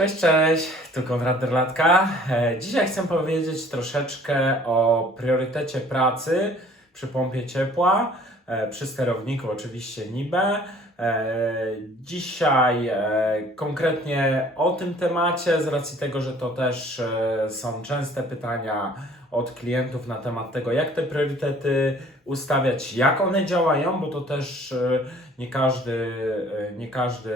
Cześć, cześć, tu Konrad Derlatka. E, Dzisiaj chcę powiedzieć troszeczkę o priorytecie pracy przy pompie ciepła, e, przy sterowniku oczywiście NIBE. E, Dzisiaj e, konkretnie o tym temacie, z racji tego, że to też e, są częste pytania od klientów na temat tego, jak te priorytety ustawiać, jak one działają, bo to też nie każdy, nie każdy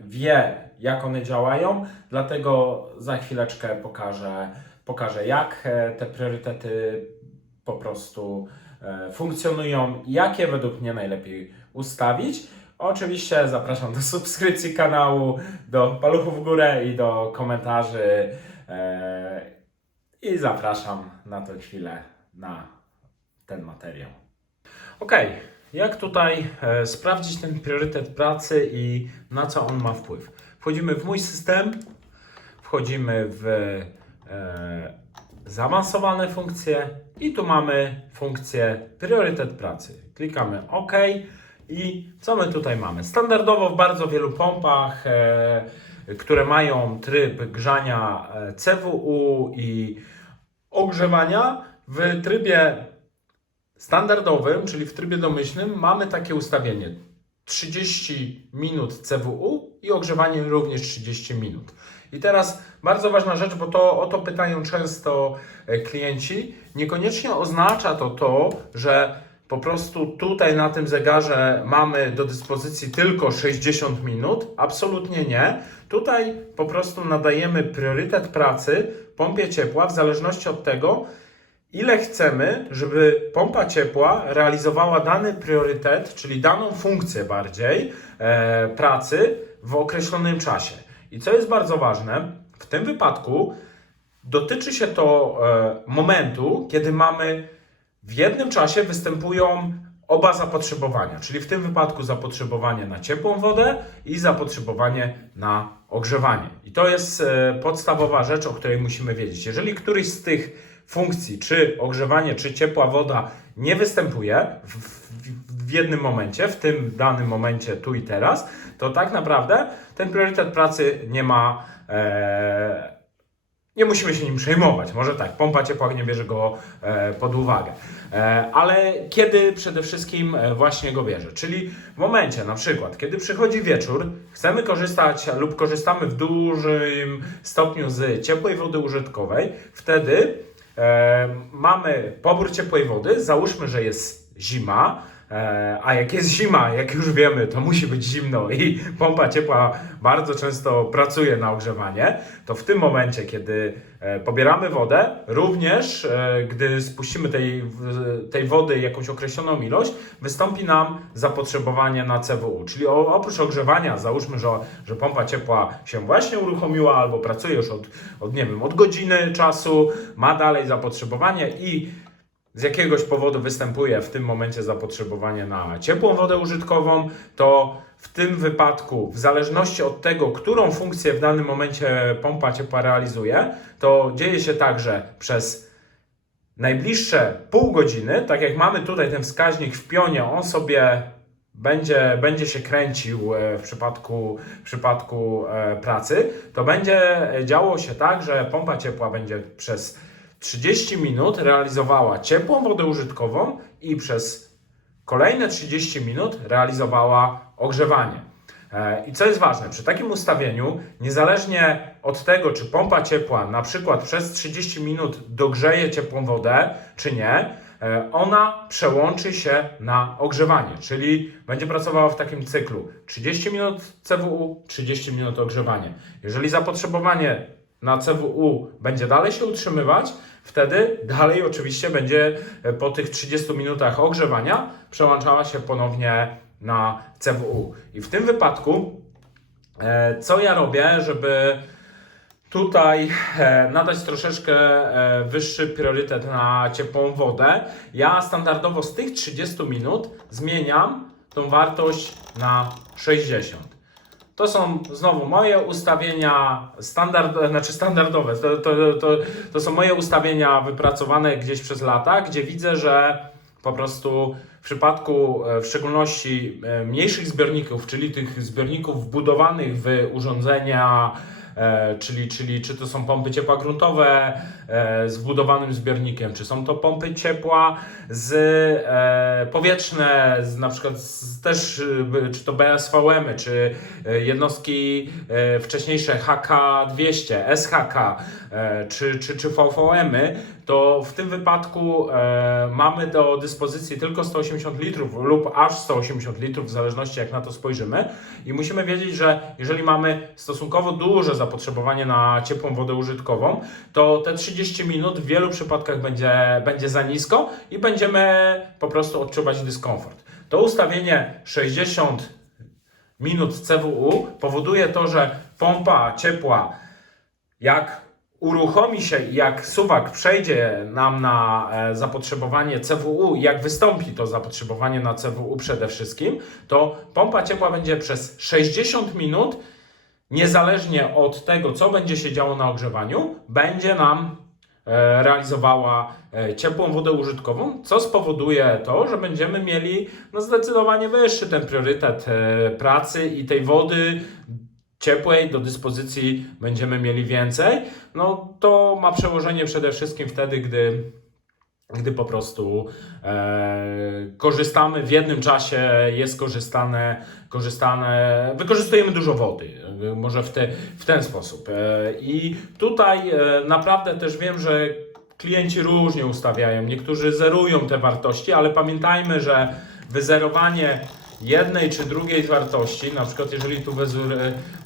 wie, jak one działają, dlatego za chwileczkę pokażę, pokażę jak te priorytety po prostu funkcjonują, i jak je według mnie najlepiej ustawić. Oczywiście zapraszam do subskrypcji kanału, do paluchów w górę i do komentarzy. e, I zapraszam na tę chwilę na ten materiał. Ok, jak tutaj e, sprawdzić ten priorytet pracy i na co on ma wpływ? Wchodzimy w mój system, wchodzimy w e, zaawansowane funkcje i tu mamy funkcję priorytet pracy. Klikamy OK i co my tutaj mamy? Standardowo w bardzo wielu pompach, e, które mają tryb grzania e, CWU i ogrzewania, w trybie standardowym, czyli w trybie domyślnym, mamy takie ustawienie 30 minut CWU i ogrzewanie również 30 minut. I teraz bardzo ważna rzecz, bo to o to pytają często e, klienci. Niekoniecznie oznacza to to, że po prostu tutaj na tym zegarze mamy do dyspozycji tylko 60 minut. Absolutnie nie. Tutaj po prostu nadajemy priorytet pracy pompie ciepła w zależności od tego, ile chcemy, żeby pompa ciepła realizowała dany priorytet, czyli daną funkcję bardziej e, pracy w określonym czasie. I co jest bardzo ważne, w tym wypadku dotyczy się to e, momentu, kiedy mamy w jednym czasie występują oba zapotrzebowania, czyli w tym wypadku zapotrzebowanie na ciepłą wodę i zapotrzebowanie na ogrzewanie. I to jest e, podstawowa rzecz, o której musimy wiedzieć. Jeżeli któryś z tych funkcji, czy ogrzewanie, czy ciepła woda nie występuje w, w, w jednym momencie, w tym danym momencie, tu i teraz, to tak naprawdę ten priorytet pracy nie ma. E, nie musimy się nim przejmować. Może tak, pompa ciepła nie bierze go e, pod uwagę. E, ale kiedy przede wszystkim e, właśnie go bierze? Czyli w momencie na przykład, kiedy przychodzi wieczór, chcemy korzystać lub korzystamy w dużym stopniu z ciepłej wody użytkowej, wtedy mamy pobór ciepłej wody, załóżmy, że jest zima, A jak jest zima, jak już wiemy, to musi być zimno i pompa ciepła bardzo często pracuje na ogrzewanie, to w tym momencie, kiedy e, pobieramy wodę, również e, gdy spuścimy tej, tej wody jakąś określoną ilość, wystąpi nam zapotrzebowanie na CWU. Czyli oprócz ogrzewania, załóżmy, że, że pompa ciepła się właśnie uruchomiła albo pracuje już od, od, nie wiem, od godziny czasu, ma dalej zapotrzebowanie i z jakiegoś powodu występuje w tym momencie zapotrzebowanie na ciepłą wodę użytkową, to w tym wypadku, w zależności od tego, którą funkcję w danym momencie pompa ciepła realizuje, to dzieje się tak, że przez najbliższe pół godziny, tak jak mamy tutaj ten wskaźnik w pionie, on sobie będzie, będzie się kręcił e, w przypadku, w przypadku e, pracy, to będzie działo się tak, że pompa ciepła będzie przez 30 minut realizowała ciepłą wodę użytkową i przez kolejne 30 minut realizowała ogrzewanie. E, I co jest ważne, przy takim ustawieniu, niezależnie od tego, czy pompa ciepła na przykład przez 30 minut dogrzeje ciepłą wodę, czy nie, e, ona przełączy się na ogrzewanie, czyli będzie pracowała w takim cyklu 30 minut CWU, 30 minut ogrzewanie. Jeżeli zapotrzebowanie na CWU będzie dalej się utrzymywać, wtedy dalej oczywiście będzie e, po tych 30 minutach ogrzewania przełączała się ponownie na CWU. I w tym wypadku, e, co ja robię, żeby tutaj e, nadać troszeczkę wyższy priorytet na ciepłą wodę, ja standardowo z tych 30 minut zmieniam tą wartość na 60. To są znowu moje ustawienia standard, znaczy standardowe. To, to, to, to są moje ustawienia wypracowane gdzieś przez lata, gdzie widzę, że po prostu w przypadku e, w szczególności e, mniejszych zbiorników, czyli tych zbiorników wbudowanych w urządzenia czyli, czyli czy to są pompy ciepła gruntowe e, z wbudowanym zbiornikiem, czy są to pompy ciepła z e, powietrzne, z, na przykład z, też, czy to BSVM, -y, czy e, jednostki e, wcześniejsze HK200, SHK, e, czy, czy, czy VVM, -y, to w tym wypadku e, mamy do dyspozycji tylko 180 litrów lub aż 180 litrów, w zależności jak na to spojrzymy. I musimy wiedzieć, że jeżeli mamy stosunkowo duże zapotrzebowanie na ciepłą wodę użytkową, to te 30 minut w wielu przypadkach będzie, będzie za nisko i będziemy po prostu odczuwać dyskomfort. To ustawienie 60 minut CWU powoduje to, że pompa ciepła jak uruchomi się jak suwak przejdzie nam na e, zapotrzebowanie CWU, jak wystąpi to zapotrzebowanie na CWU przede wszystkim, to pompa ciepła będzie przez 60 minut, niezależnie od tego, co będzie się działo na ogrzewaniu, będzie nam e, realizowała e, ciepłą wodę użytkową, co spowoduje to, że będziemy mieli no, zdecydowanie wyższy ten priorytet pracy i tej wody ciepłej do dyspozycji będziemy mieli więcej, no to ma przełożenie przede wszystkim wtedy, gdy, gdy po prostu e, korzystamy w jednym czasie, jest korzystane, korzystane, wykorzystujemy dużo wody, e, może w, te, w ten sposób. E, I tutaj e, naprawdę też wiem, że klienci różnie ustawiają, niektórzy zerują te wartości, ale pamiętajmy, że wyzerowanie jednej czy drugiej wartości, na przykład jeżeli tu e,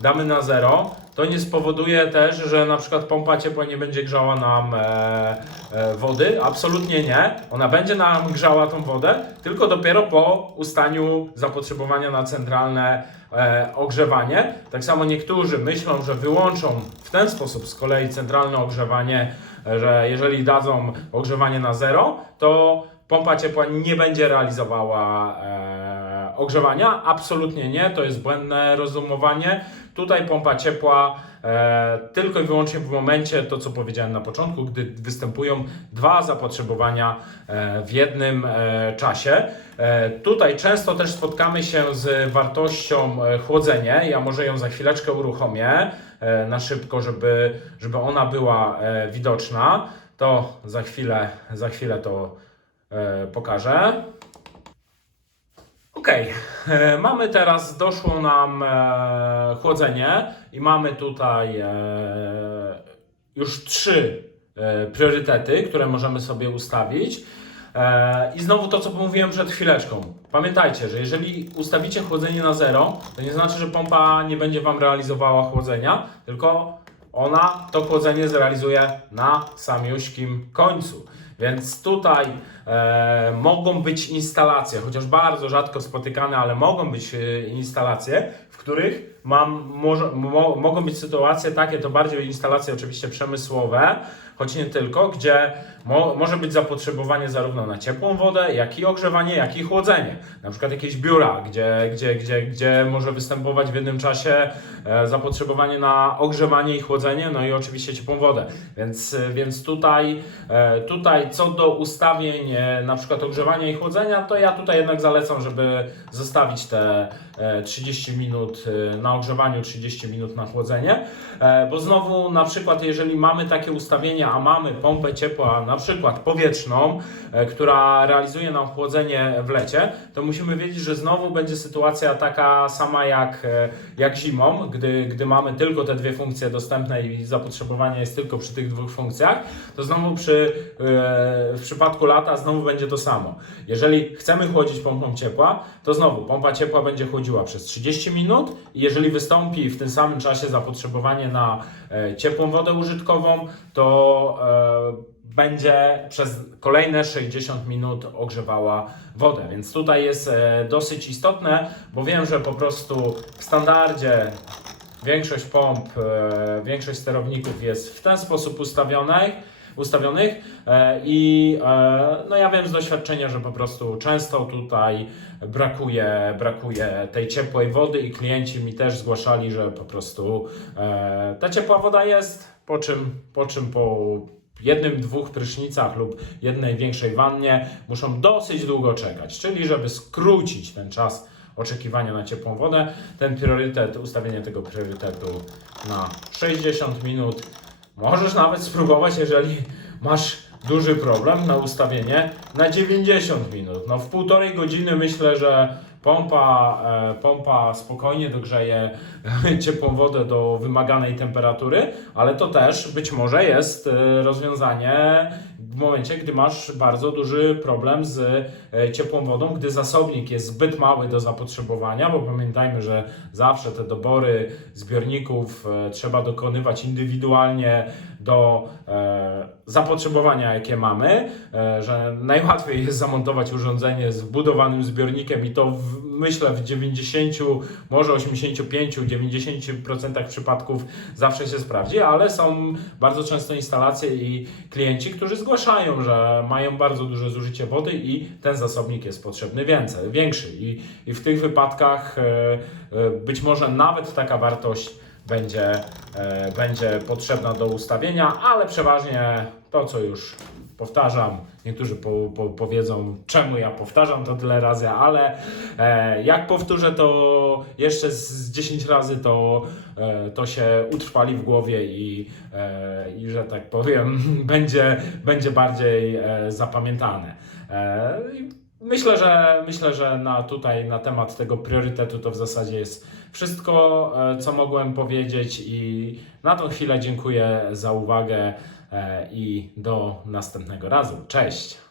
damy na zero, to nie spowoduje też, że na przykład pompa ciepła nie będzie grzała nam e, e, wody. Absolutnie nie. Ona będzie nam grzała tą wodę, tylko dopiero po ustaniu zapotrzebowania na centralne e, ogrzewanie. Tak samo niektórzy myślą, że wyłączą w ten sposób z kolei centralne ogrzewanie, że jeżeli dadzą ogrzewanie na zero, to pompa ciepła nie będzie realizowała ogrzewania. Absolutnie nie, to jest błędne rozumowanie. Tutaj pompa ciepła e, tylko i wyłącznie w momencie, to co powiedziałem na początku, gdy występują dwa zapotrzebowania e, w jednym e, czasie. E, tutaj często też spotkamy się z wartością e, chłodzenie. Ja może ją za chwileczkę uruchomię e, na szybko, żeby, żeby ona była e, widoczna. To za chwilę, za chwilę to e, pokażę. Ok, mamy teraz, doszło nam e, chłodzenie i mamy tutaj e, już trzy e, priorytety, które możemy sobie ustawić. E, I znowu to, co mówiłem przed chwileczką. Pamiętajcie, że jeżeli ustawicie chłodzenie na zero, to nie znaczy, że pompa nie będzie Wam realizowała chłodzenia, tylko ona to chłodzenie zrealizuje na samiuśkim końcu. Więc tutaj e, mogą być instalacje, chociaż bardzo rzadko spotykane, ale mogą być e, instalacje, w których mam, może, mo, mogą być sytuacje takie, to bardziej instalacje oczywiście przemysłowe, choć nie tylko, gdzie mo, może być zapotrzebowanie zarówno na ciepłą wodę, jak i ogrzewanie, jak i chłodzenie. Na przykład jakieś biura, gdzie, gdzie, gdzie, gdzie może występować w jednym czasie e, zapotrzebowanie na ogrzewanie i chłodzenie, no i oczywiście ciepłą wodę. Więc, więc tutaj, e, tutaj co do ustawień e, na przykład ogrzewania i chłodzenia, to ja tutaj jednak zalecam, żeby zostawić te e, 30 minut na ogrzewaniu, 30 minut na chłodzenie, bo znowu na przykład jeżeli mamy takie ustawienia, a mamy pompę ciepła na przykład powietrzną, e, która realizuje nam chłodzenie w lecie, to musimy wiedzieć, że znowu będzie sytuacja taka sama jak, e, jak zimą, gdy, gdy mamy tylko te dwie funkcje dostępne i zapotrzebowanie jest tylko przy tych dwóch funkcjach, to znowu przy, e, w przypadku lata znowu będzie to samo. Jeżeli chcemy chłodzić pompą ciepła, to znowu pompa ciepła będzie chłodziła przez 30 minut i jeżeli wystąpi w tym samym czasie zapotrzebowanie na ciepłą wodę użytkową, to e, będzie przez kolejne 60 minut ogrzewała wodę. Więc tutaj jest e, dosyć istotne, bo wiem, że po prostu w standardzie większość pomp, e, większość sterowników jest w ten sposób ustawionych, ustawionych i no ja wiem z doświadczenia, że po prostu często tutaj brakuje, brakuje tej ciepłej wody i klienci mi też zgłaszali, że po prostu ta ciepła woda jest, po czym po, czym po jednym, dwóch prysznicach lub jednej większej wannie muszą dosyć długo czekać, czyli żeby skrócić ten czas oczekiwania na ciepłą wodę. Ten priorytet, ustawienie tego priorytetu na 60 minut. Możesz nawet spróbować, jeżeli masz duży problem, na ustawienie na 90 minut. No w półtorej godziny myślę, że pompa, e, pompa spokojnie dogrzeje ciepłą wodę do wymaganej temperatury, ale to też być może jest e, rozwiązanie w momencie, gdy masz bardzo duży problem z e, ciepłą wodą, gdy zasobnik jest zbyt mały do zapotrzebowania, bo pamiętajmy, że zawsze te dobory zbiorników trzeba dokonywać indywidualnie do e, zapotrzebowania, jakie mamy, e, że najłatwiej jest zamontować urządzenie z wbudowanym zbiornikiem i to w, myślę w 90, może 85, 90% przypadków zawsze się sprawdzi, ale są bardzo często instalacje i klienci, którzy zgłaszają, że mają bardzo duże zużycie wody i ten zasobnik jest potrzebny więcej, większy. I, i w tych wypadkach e, być może nawet taka wartość będzie, e, będzie potrzebna do ustawienia, ale przeważnie to, co już powtarzam, niektórzy po, po, powiedzą, czemu ja powtarzam to tyle razy, ale e, jak powtórzę to jeszcze z, z 10 razy, to, e, to się utrwali w głowie i, e, i że tak powiem, będzie, będzie bardziej e, zapamiętane. E, Myślę, że myślę, że na tutaj na temat tego priorytetu to w zasadzie jest wszystko, e, co mogłem powiedzieć i na tą chwilę dziękuję za uwagę e, i do następnego razu. Cześć!